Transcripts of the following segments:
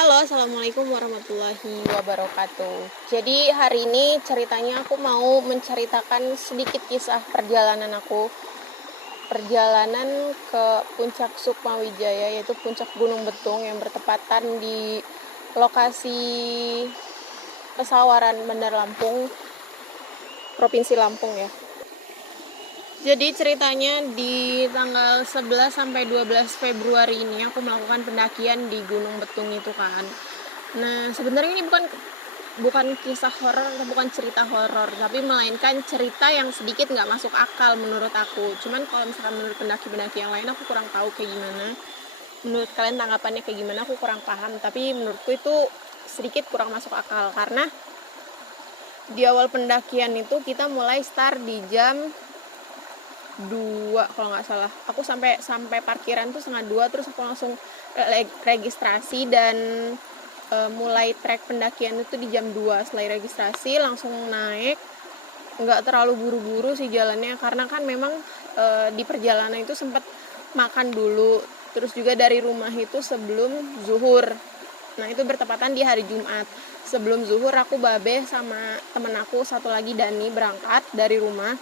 Halo, assalamualaikum warahmatullahi wabarakatuh. Jadi hari ini ceritanya aku mau menceritakan sedikit kisah perjalanan aku. Perjalanan ke puncak Sukmawijaya, yaitu puncak Gunung Betung yang bertepatan di lokasi Pesawaran Bandar Lampung, Provinsi Lampung ya. Jadi ceritanya di tanggal 11 sampai 12 Februari ini aku melakukan pendakian di Gunung Betung itu kan. Nah, sebenarnya ini bukan kisah horor atau bukan cerita horor, tapi melainkan cerita yang sedikit nggak masuk akal menurut aku. Cuman kalau misalkan menurut pendaki-pendaki yang lain aku kurang tahu kayak gimana. Menurut kalian tanggapannya kayak gimana aku kurang paham, tapi menurutku itu sedikit kurang masuk akal karena di awal pendakian itu kita mulai start di jam 2 kalau nggak salah. Aku sampai parkiran tuh 1:30, terus aku langsung registrasi dan mulai trek pendakian itu di jam 2. Setelah registrasi langsung naik, nggak terlalu buru-buru sih jalannya karena kan memang di perjalanan itu sempat makan dulu, terus juga dari rumah itu sebelum zuhur. Nah itu bertepatan di hari Jumat. Sebelum zuhur aku babe sama temen aku satu lagi Dani berangkat dari rumah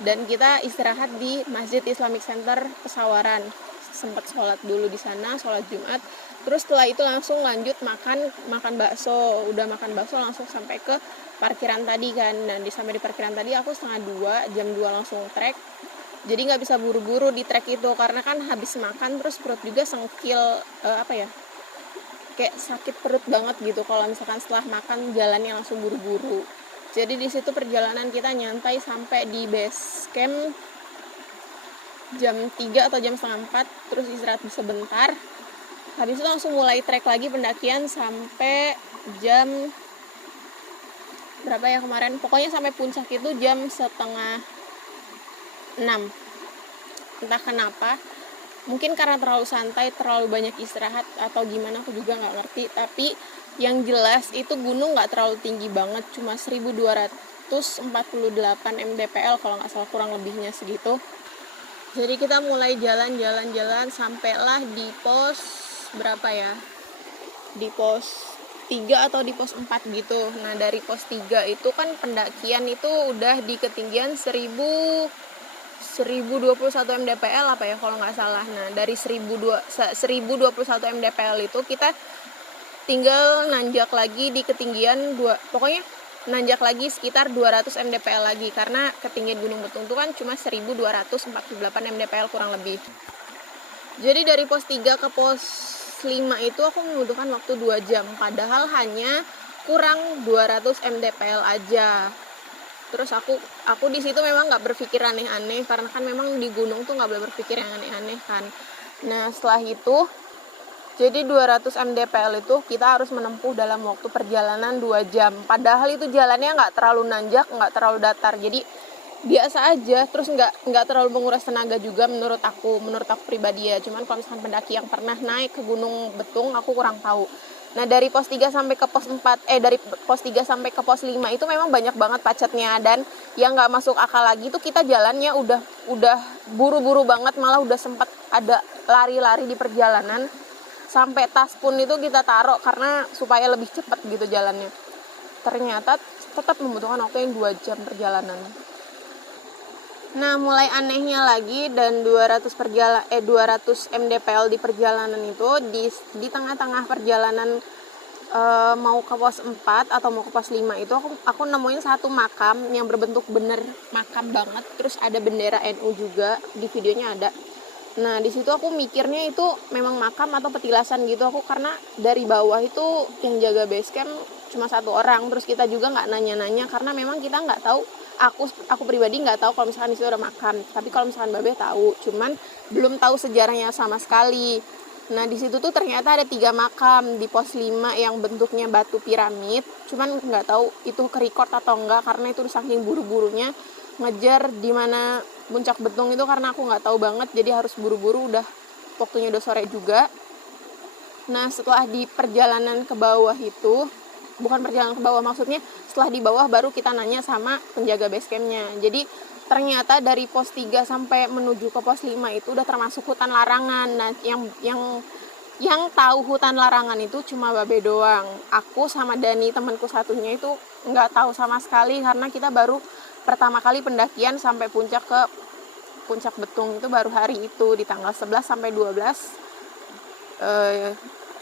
dan kita istirahat di Masjid Islamic Center Pesawaran. Sempat sholat dulu di sana, sholat Jumat. Terus setelah itu langsung lanjut makan bakso. Udah makan bakso langsung sampai ke parkiran tadi kan. Dan sampai di parkiran tadi aku 1:30, jam 2 langsung trek. Jadi nggak bisa buru-buru di trek itu karena kan habis makan terus perut juga sengkil, kayak sakit perut banget gitu kalau misalkan setelah makan jalannya langsung buru-buru. Jadi di situ perjalanan kita nyantai sampai di base camp jam 3 atau jam setengah 4, terus istirahat sebentar. Habis itu langsung mulai trek lagi pendakian sampai jam berapa ya kemarin? Pokoknya sampai puncak itu jam setengah 6. Entah kenapa, mungkin karena terlalu santai, terlalu banyak istirahat atau gimana aku juga nggak ngerti. Tapi yang jelas itu gunung nggak terlalu tinggi banget, cuma 1248 mdpl kalau nggak salah, kurang lebihnya segitu. Jadi kita mulai jalan sampailah di pos berapa ya, di pos 3 atau di pos 4 gitu. Nah dari pos 3 itu kan pendakian itu udah di ketinggian 1021 mdpl apa ya kalau nggak salah. Nah dari 1021 mdpl itu kita tinggal nanjak lagi di ketinggian pokoknya nanjak lagi sekitar 200 mdpl lagi karena ketinggian Gunung Betung itu kan cuma 1248 mdpl kurang lebih. Jadi dari pos 3 ke pos 5 itu aku membutuhkan waktu 2 jam padahal hanya kurang 200 mdpl aja. Terus aku di situ memang nggak berpikir aneh-aneh karena kan memang di gunung tuh nggak boleh berpikir yang aneh-aneh kan. Nah setelah itu jadi 200 mdpl itu kita harus menempuh dalam waktu perjalanan 2 jam. Padahal itu jalannya nggak terlalu nanjak, nggak terlalu datar. Jadi biasa aja, terus nggak terlalu menguras tenaga juga menurut aku pribadi ya. Cuman kalau misalkan pendaki yang pernah naik ke Gunung Betung, aku kurang tahu. Nah dari pos 3 sampai ke pos 4, dari pos 3 sampai ke pos 5 itu memang banyak banget pacetnya. Dan yang nggak masuk akal lagi itu kita jalannya udah buru-buru banget, malah udah sempat ada lari-lari di perjalanan. Sampai tas pun itu kita taruh karena supaya lebih cepat gitu jalannya. Ternyata tetap membutuhkan waktu yang 2 jam perjalanan. Nah mulai anehnya lagi, dan 200 mdpl di perjalanan itu di tengah-tengah perjalanan mau ke pos 4 atau mau ke pos 5 itu aku nemuin satu makam yang berbentuk bener makam banget, terus ada bendera NU juga, di videonya ada. Nah di situ aku mikirnya itu memang makam atau petilasan gitu aku, karena dari bawah itu yang jaga base camp cuma 1 orang, terus kita juga nggak nanya-nanya karena memang kita nggak tahu. Aku pribadi nggak tahu kalau misalkan di situ ada makam, tapi kalau misalkan Babe tahu, cuman belum tahu sejarahnya sama sekali. Nah di situ tuh ternyata ada 3 makam di pos 5 yang bentuknya batu piramid, cuman nggak tahu itu ke-record atau enggak karena itu saking buru-burunya ngejar di mana puncak Betung itu, karena aku nggak tahu banget jadi harus buru-buru, udah waktunya udah sore juga. Nah setelah di perjalanan ke bawah itu, bukan perjalanan ke bawah, maksudnya setelah di bawah baru kita nanya sama penjaga base campnya. Jadi ternyata dari pos 3 sampai menuju ke pos 5 itu udah termasuk hutan larangan. Nah Yang tahu hutan larangan itu cuma Babe doang. Aku sama Dani temanku satunya itu nggak tahu sama sekali, karena kita baru pertama kali pendakian sampai puncak ke Puncak Betung itu baru hari itu di tanggal 11 sampai 12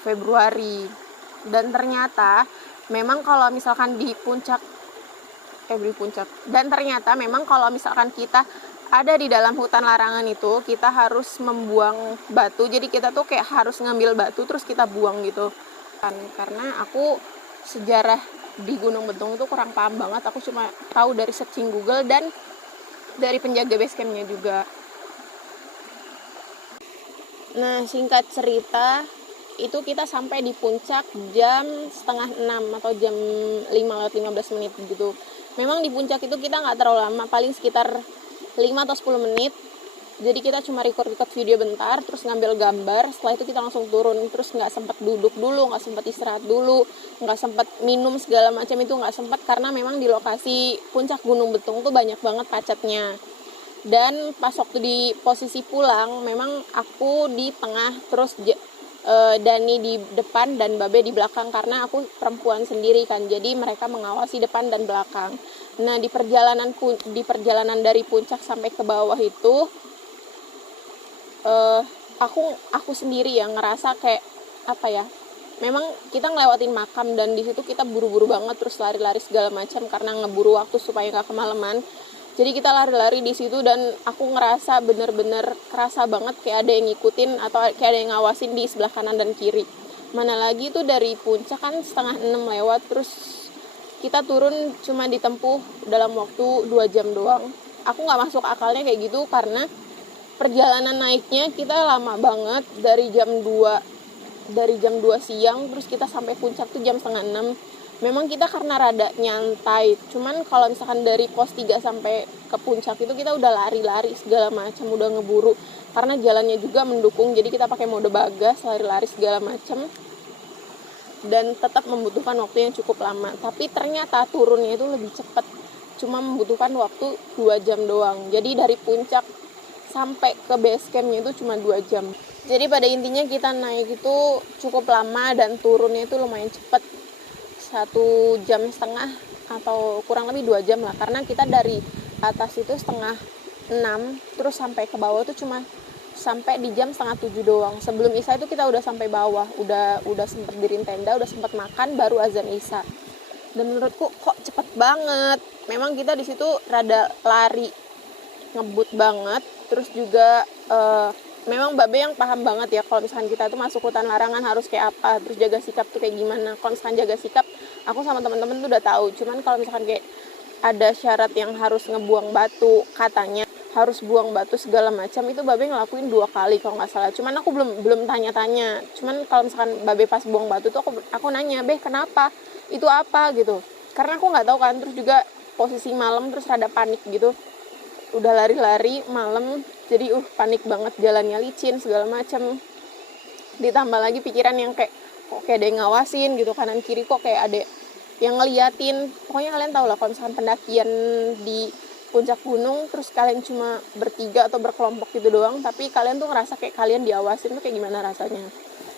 Februari. Dan ternyata memang kalau misalkan di puncak dan ternyata memang kalau misalkan kita ada di dalam hutan larangan itu, kita harus membuang batu. Jadi kita tuh kayak harus ngambil batu terus kita buang gitu kan. Karena aku sejarah di Gunung Betung itu kurang paham banget. Aku cuma tahu dari searching Google dan dari penjaga basecampnya juga. Nah, singkat cerita, itu kita sampai di puncak jam setengah 6 atau jam 5:15 gitu. Memang di puncak itu kita nggak terlalu lama, paling sekitar 5 atau 10 menit. Jadi kita cuma record video bentar, terus ngambil gambar. Setelah itu kita langsung turun, terus nggak sempat duduk dulu, nggak sempat istirahat dulu, nggak sempat minum segala macam, itu nggak sempat karena memang di lokasi puncak Gunung Betung tuh banyak banget pacetnya. Dan pas waktu di posisi pulang, memang aku di tengah, terus Dani di depan dan Babe di belakang, karena aku perempuan sendiri kan, jadi mereka mengawasi depan dan belakang. Nah, di perjalanan dari puncak sampai ke bawah itu aku sendiri yang ngerasa kayak apa ya, memang kita ngelewatin makam dan di situ kita buru-buru banget, terus lari-lari segala macam karena ngeburu waktu supaya nggak kemalaman. Jadi kita lari-lari di situ dan aku ngerasa bener-bener kerasa banget kayak ada yang ngikutin atau kayak ada yang ngawasin di sebelah kanan dan kiri. Mana lagi tuh dari puncak kan 5:30 lewat, terus kita turun cuma ditempuh dalam waktu 2 jam doang. Aku nggak masuk akalnya kayak gitu karena perjalanan naiknya kita lama banget, dari jam 2 siang, terus kita sampai puncak tuh jam 5:30. Memang kita karena rada nyantai, cuman kalau misalkan dari pos 3 sampai ke puncak itu kita udah lari-lari segala macam, udah ngeburu karena jalannya juga mendukung, jadi kita pakai mode bagas, lari-lari segala macam dan tetap membutuhkan waktu yang cukup lama. Tapi ternyata turunnya itu lebih cepat, cuma membutuhkan waktu 2 jam doang. Jadi dari puncak sampai ke base campnya itu cuma 2 jam. Jadi pada intinya kita naik itu cukup lama dan turunnya itu lumayan cepat, 1,5 jam atau kurang lebih 2 jam lah, karena kita dari atas itu 5:30 terus sampai ke bawah itu cuma sampai di jam 6:30 doang. Sebelum Isya itu kita udah sampai bawah, udah sempat diriin tenda, udah sempat makan, baru azan Isya. Dan menurutku kok cepet banget. Memang kita di situ rada lari, ngebut banget. Terus juga memang Babe yang paham banget ya kalau misalkan kita tuh masuk hutan larangan harus kayak apa, terus jaga sikap tuh kayak gimana. Kalau misalkan jaga sikap, aku sama teman-teman tuh udah tahu. Cuman kalau misalkan kayak ada syarat yang harus ngebuang batu, katanya harus buang batu segala macam, itu Babe ngelakuin 2 kali kalau nggak salah. Cuman aku belum tanya-tanya. Cuman kalau misalkan Babe pas buang batu tuh aku nanya, "Beh, kenapa? Itu apa?" gitu. Karena aku nggak tahu kan. Terus juga posisi malam, terus rada panik gitu. Udah lari-lari malam, jadi panik banget, jalannya licin segala macam. Ditambah lagi pikiran yang kayak kok kayak ada yang ngawasin gitu, kanan kiri kok kayak ada yang ngeliatin. Pokoknya kalian tahu lah kalau misalkan pendakian di puncak gunung terus kalian cuma bertiga atau berkelompok gitu doang, tapi kalian tuh ngerasa kayak kalian diawasin tuh kayak gimana rasanya.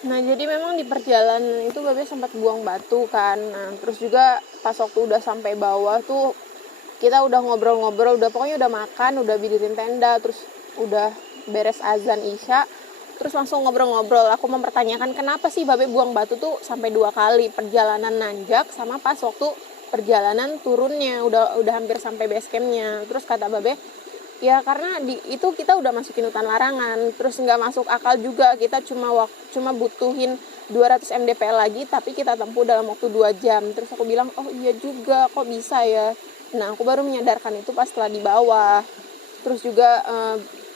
Nah, jadi memang di perjalanan itu Babe sempat buang batu kan. Nah, terus juga pas waktu udah sampai bawah tuh kita udah ngobrol-ngobrol, udah pokoknya udah makan, udah bidirin tenda, terus udah beres azan Isya, terus langsung ngobrol-ngobrol. Aku mempertanyakan kenapa sih Babe buang batu tuh sampai 2 kali, perjalanan nanjak sama pas waktu perjalanan turunnya, udah hampir sampai base campnya. Terus kata Babe, ya karena itu kita udah masukin hutan larangan, terus nggak masuk akal juga kita cuma butuhin 200 mdpl lagi, tapi kita tempuh dalam waktu 2 jam. Terus aku bilang, oh iya juga, kok bisa ya. Nah, aku baru menyadarkan itu pas setelah di bawah. Terus juga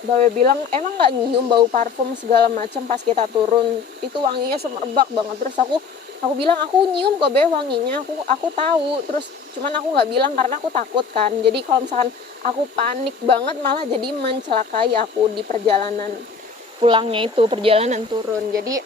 Babe bilang, emang nggak nyium bau parfum segala macam pas kita turun, itu wanginya semerbak banget. Terus aku bilang, aku nyium kok Be wanginya, aku tahu. Terus cuman aku nggak bilang karena aku takut kan. Jadi kalau misalkan aku panik banget malah jadi mencelakai aku di perjalanan pulangnya itu, perjalanan turun. Jadi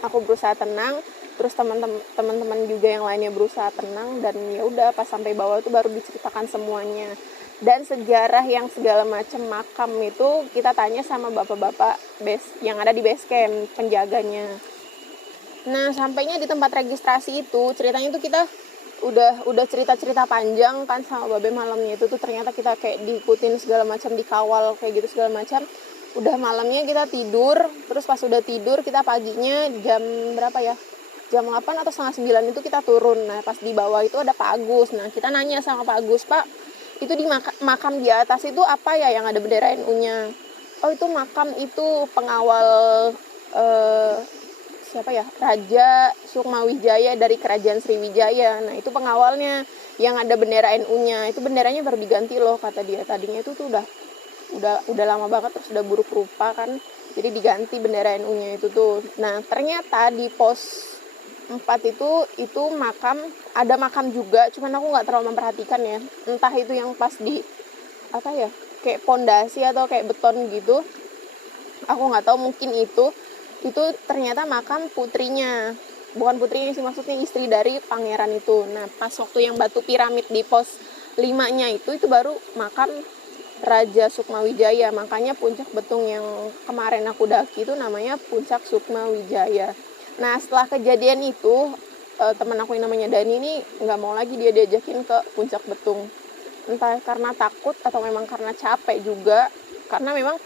aku berusaha tenang, terus teman-teman juga yang lainnya berusaha tenang, dan ya udah pas sampai bawah itu baru diceritakan semuanya. Dan sejarah yang segala macam makam itu kita tanya sama bapak-bapak yang ada di base camp, penjaganya. Nah, sampainya di tempat registrasi itu, ceritanya itu kita udah cerita-cerita panjang kan sama babe malamnya itu tuh, ternyata kita kayak diikutin segala macam, dikawal kayak gitu segala macam. Udah malamnya kita tidur, terus pas udah tidur kita paginya jam berapa ya? Jam 8 atau setengah 9 itu kita turun. Nah, pas di bawah itu ada Pak Agus. Nah, kita nanya sama Pak Agus, "Pak, itu di makam di atas itu apa ya yang ada bendera NU-nya?" "Oh, itu makam itu pengawal siapa ya? Raja Sukmawijaya dari Kerajaan Sriwijaya. Nah, itu pengawalnya yang ada bendera NU-nya. Itu benderanya baru diganti loh," kata dia. Tadinya itu tuh udah lama banget, terus udah buruk rupa kan. Jadi diganti bendera NU-nya itu tuh. Nah, ternyata di pos 4 itu ada makam juga, cuman aku nggak terlalu memperhatikan ya. Entah itu yang pas di apa ya, kayak pondasi atau kayak beton gitu, aku nggak tahu. Mungkin itu ternyata makam putrinya, bukan putrinya sih, maksudnya istri dari pangeran itu. Nah, pas waktu yang batu piramid di pos 5-nya itu baru makam Raja Sukmawijaya. Makanya puncak betung yang kemarin aku daki itu namanya Puncak Sukmawijaya. Nah, setelah kejadian itu, teman aku yang namanya Dani ini nggak mau lagi dia diajakin ke puncak betung. Entah karena takut atau memang karena capek juga. Karena memang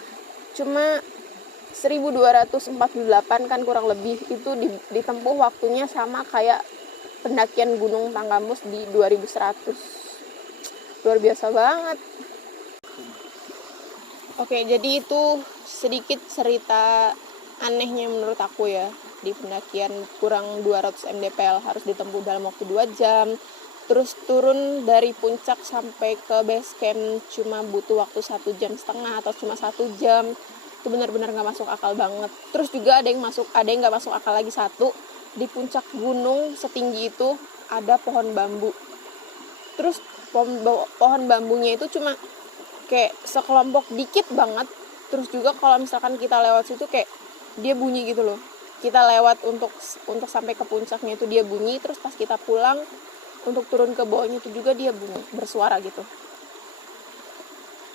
cuma 1248 kan kurang lebih, itu ditempuh waktunya sama kayak pendakian Gunung Tanggamus di 2100. Luar biasa banget. Oke, jadi itu sedikit cerita anehnya menurut aku ya. Di pendakian kurang 200 mdpl harus ditempuh dalam waktu 2 jam. Terus turun dari puncak sampai ke base camp cuma butuh waktu 1,5 jam atau cuma 1 jam. Itu benar-benar gak masuk akal banget. Terus juga ada yang gak masuk akal lagi. Satu, di puncak gunung setinggi itu ada pohon bambu. Terus pohon bambunya itu cuma kayak sekelompok dikit banget. Terus juga kalau misalkan kita lewat situ kayak dia bunyi gitu loh. Kita lewat untuk sampai ke puncaknya itu dia bunyi. Terus pas kita pulang untuk turun ke bawahnya itu juga dia bunyi, bersuara gitu.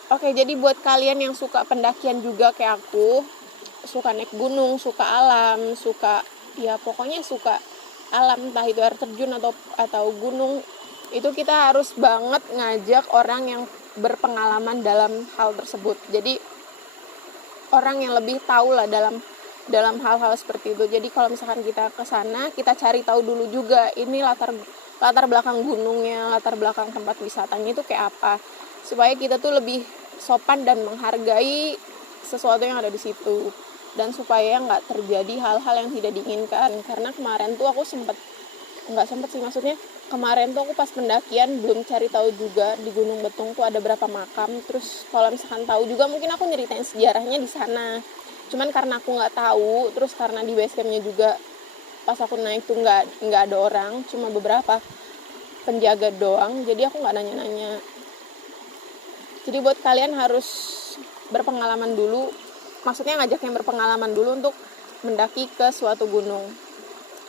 Oke, jadi buat kalian yang suka pendakian juga kayak aku, suka naik gunung, suka alam, pokoknya suka alam, entah itu air terjun atau gunung, itu kita harus banget ngajak orang yang berpengalaman dalam hal tersebut. Jadi orang yang lebih tahu lah dalam hal-hal seperti itu. Jadi kalau misalkan kita ke sana, kita cari tahu dulu juga ini latar belakang gunungnya, latar belakang tempat wisatanya itu kayak apa, supaya kita tuh lebih sopan dan menghargai sesuatu yang ada di situ, dan supaya nggak terjadi hal-hal yang tidak diinginkan. Karena kemarin tuh aku kemarin tuh aku pas pendakian belum cari tahu juga di Gunung Betung tuh ada berapa makam. Terus kalau misalkan tahu juga mungkin aku nyeritain sejarahnya di sana. Cuman karena aku nggak tahu, terus karena di base campnya juga pas aku naik tuh nggak ada orang, cuma beberapa penjaga doang. Jadi aku nggak nanya-nanya. Jadi buat kalian harus berpengalaman dulu, maksudnya ngajak yang berpengalaman dulu untuk mendaki ke suatu gunung.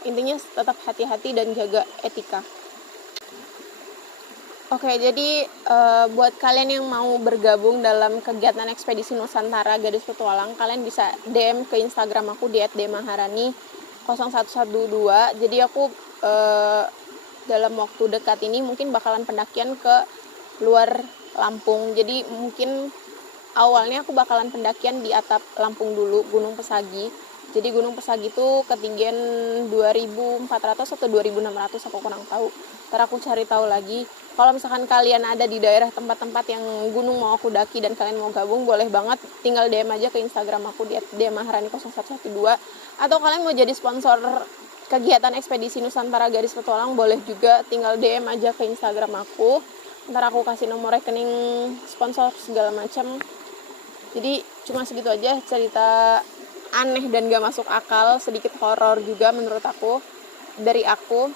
Intinya tetap hati-hati dan jaga etika. Oke, jadi buat kalian yang mau bergabung dalam kegiatan ekspedisi Nusantara Gadis Petualang, kalian bisa DM ke Instagram aku di @dmaharani0112. Jadi aku dalam waktu dekat ini mungkin bakalan pendakian ke luar Lampung. Jadi mungkin awalnya aku bakalan pendakian di atap Lampung dulu, Gunung Pesagi. Jadi Gunung Pesagi itu ketinggian 2.400 atau 2.600, aku kurang tahu. Ntar aku cari tahu lagi. Kalau misalkan kalian ada di daerah tempat-tempat yang gunung mau aku daki dan kalian mau gabung, boleh banget tinggal DM aja ke Instagram aku di @dmaharani0112. Atau kalian mau jadi sponsor kegiatan ekspedisi Nusantara Gadis Petualang, boleh juga tinggal DM aja ke Instagram aku. Ntar aku kasih nomor rekening sponsor segala macam. Jadi cuma segitu aja cerita aneh dan gak masuk akal, sedikit horor juga menurut aku dari aku.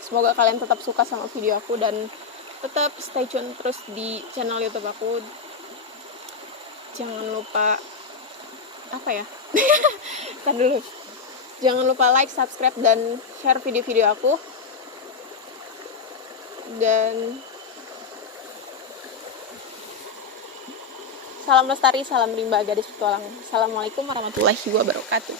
Semoga kalian tetap suka sama video aku dan tetap stay tune terus di channel YouTube aku. Jangan lupa Jangan lupa like, subscribe, dan share video-video aku. Dan Salam lestari, salam rimba gadis petualang. Assalamualaikum warahmatullahi wabarakatuh.